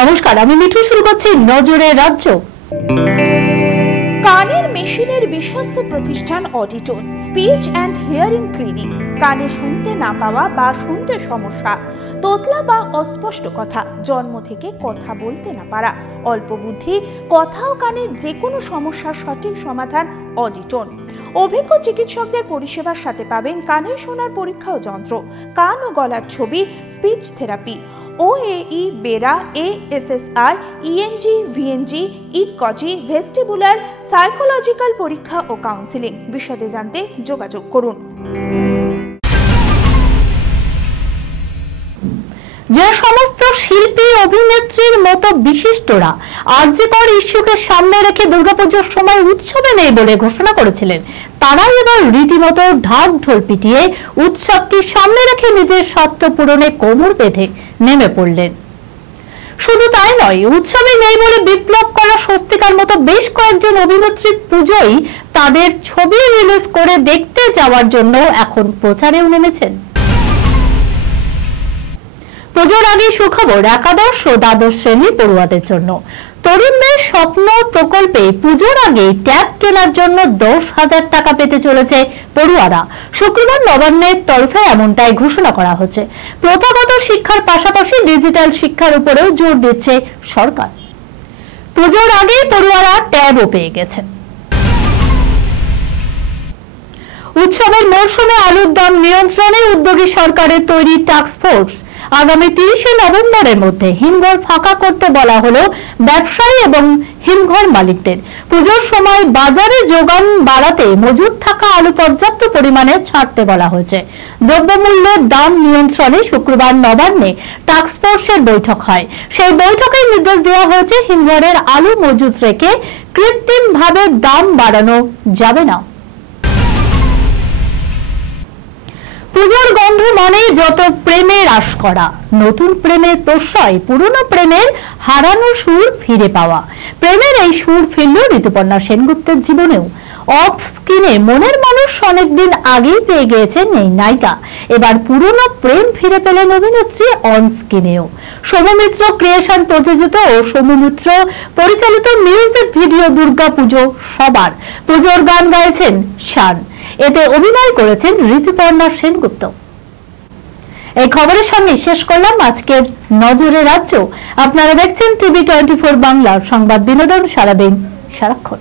নমস্কার, আমি মিঠু। শুরু করছি নজরে রাজ্য। কানের মেশিনের বিশ্বস্ত প্রতিষ্ঠান Auditone speech and hearing clinic. কানে শুনতে না পাওয়া বা শুনতে সমস্যা, তোতলা বা অস্পষ্ট কথা, জন্ম থেকে কথা বলতে না পারা, অল্প বুদ্ধি, কথা ও কানের যে কোনো সমস্যার সঠিক সমাধান অডিটোন। অভিজ্ঞ চিকিৎসকদের পরিষেবার সাথে পাবেন কানে শোনার পরীক্ষা ও যন্ত্র, কান ও গলার ছবি, speech therapy, OAE, BERA, ASSR, ENG, VNG, ইকজি, ভেস্টিবুলার, সাইকোলজিক্যাল পরীক্ষা ও কাউন্সিলিং। বিশদে জানতে যোগাযোগ করুন। যে সমস্ত শিল্পী, অভিনেত্রীর মতো বিশিষ্টরা আরজিকর ইস্যুকে সামনে রেখে দুর্গাপুজোর সময় উৎসবে নেই বলে ঘোষণা করেছিলেন, তারাই এবার রীতিমতো ঢাক ঢোল পিটিয়ে উৎসবকে সামনে রেখে নিজের স্বার্থ পূরণে কোমর বেঁধে নেমে পড়লেন। শুধু তাই নয়, উৎসবে নেই বলে বিপ্লব করা স্বস্তিকার মতো বেশ কয়েকজন অভিনেত্রীর পুজোয় তাদের ছবি রিলিজ করে দেখতে যাওয়ার জন্য এখন প্রচারেও নেমেছেন। পুজোর আগে সুখবর একাদশ ও দ্বাদশ শ্রেণীর পড়ুয়াদের জন্য। তরুণদের স্বপ্ন প্রকল্পে পুজোর আগে ট্যাব কেনার জন্য 10,000 টাকা পেতে চলেছে পড়ুয়ারা। শুক্রবার নবান্নের তরফে এমনটাই ঘোষণা করা হচ্ছে। প্রথাগত শিক্ষার পাশাপাশি ডিজিটাল শিক্ষার উপরেও জোর দিচ্ছে সরকার। পুজোর আগে পড়ুয়ারা ট্যাবও পেয়ে গেছে। উৎসবের মরশুমে আলুর দাম নিয়ন্ত্রণে উদ্যোগী সরকারের তৈরি টাস্ক ফোর্স আগামী 30শে নভেম্বরের মধ্যে হিমঘর ফাঁকা করতে বলা হলো ব্যবসায়ী এবং হিমঘর মালিকদের। পুজোর সময় বাজারে যোগান বাড়াতে মজুদ থাকা আলু পর্যাপ্ত পরিমাণে ছাড়তে বলা হয়েছে। দ্রব্যমূল্যের দাম নিয়ন্ত্রণে শুক্রবার নবান্নে টাস্ক ফোর্সের বৈঠক হয়। সেই বৈঠকে নির্দেশ দেওয়া হয়েছে হিমঘরের আলু মজুদ রেখে কৃত্রিমভাবে দাম বাড়ানো যাবে না। পুজোর গন্ধ মানে যত প্রেমের আশ করা, নতুন প্রেমের প্রশ্রয়, পুরনো প্রেমের হারানো সুর ফিরে পাওয়া। প্রেমের এই সুর ফিরল ঋতুপর্ণা সেনগুপ্তের জীবনেও। অফ স্ক্রিনে মনের মানুষ অনেকদিন আগেই পেয়ে গিয়েছেন এই নায়িকা। এবার পুরনো প্রেম ফিরে পেলেন অভিনেত্রী অন স্ক্রিনেও। সৌমিত্র ক্রিয়েশন প্রযোজিত ও সৌমিত্র পরিচালিত মিউজিক ভিডিও দুর্গা পুজো সবার পুজোর গান গাইছেন শান। এতে অভিনয় করেছেন ঋতুপর্ণা সেনগুপ্ত। এই খবরের সঙ্গে শেষ করলাম আজকের নজরে রাজ্য। আপনারা দেখছেন টিভি 24 বাংলার সংবাদ বিনোদন সারাদিন সারাক্ষণ।